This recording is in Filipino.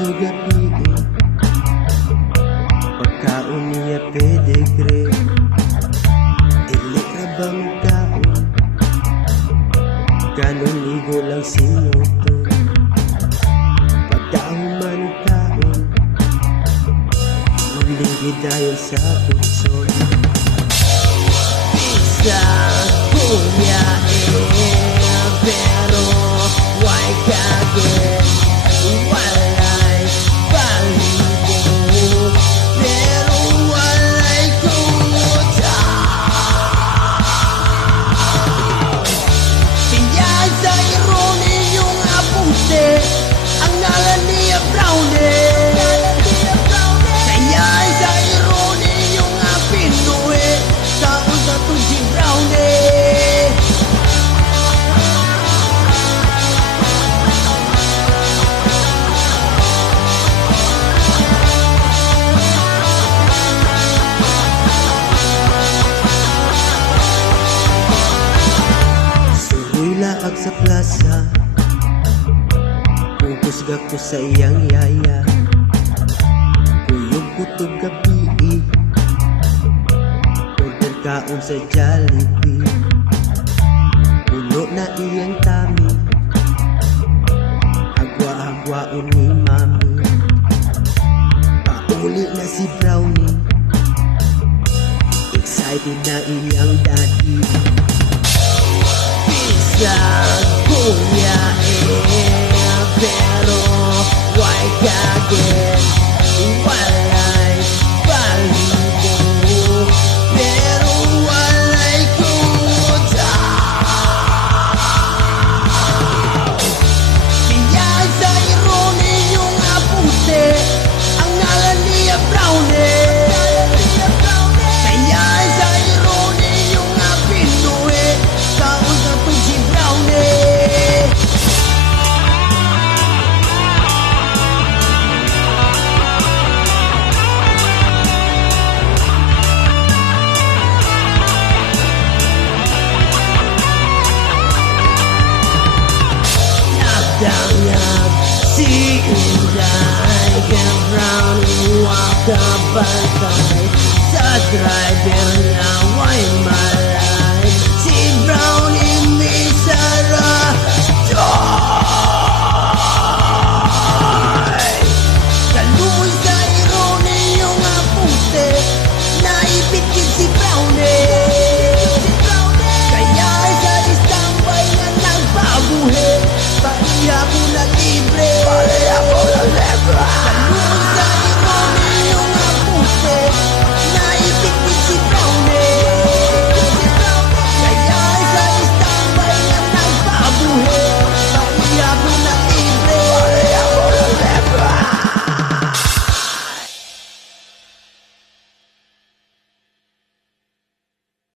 to gabi pagkaon niya pedigre dili ka ba magkaon ganun ligo lang sinuto pagdaong man kaon maglingid tayo sa puso isa kuya pero why kagin walay balibo pero walay kumuta piyay sa ironi yung apunte ang ngalan niya Brownie kayay sa ironi yung apinue taon sa si Brownie laag sa plaza pugusga ko sa iyang yaya kuyog ko to gabi order kaon sa Jollibee puno na iyang tami agwa-agwaon ni mami pauli na si Brownie excited na iyang daddy sa kuya pero why kagin walay balibo pero walay kumuta piyay sa ironi yung apunte ang ngalan niya Brownie kayay sa ironi yung apinue taon sa si Brownie nagdangag si Inday kay Brownie wakabantay sa driver niya way malay si Brownie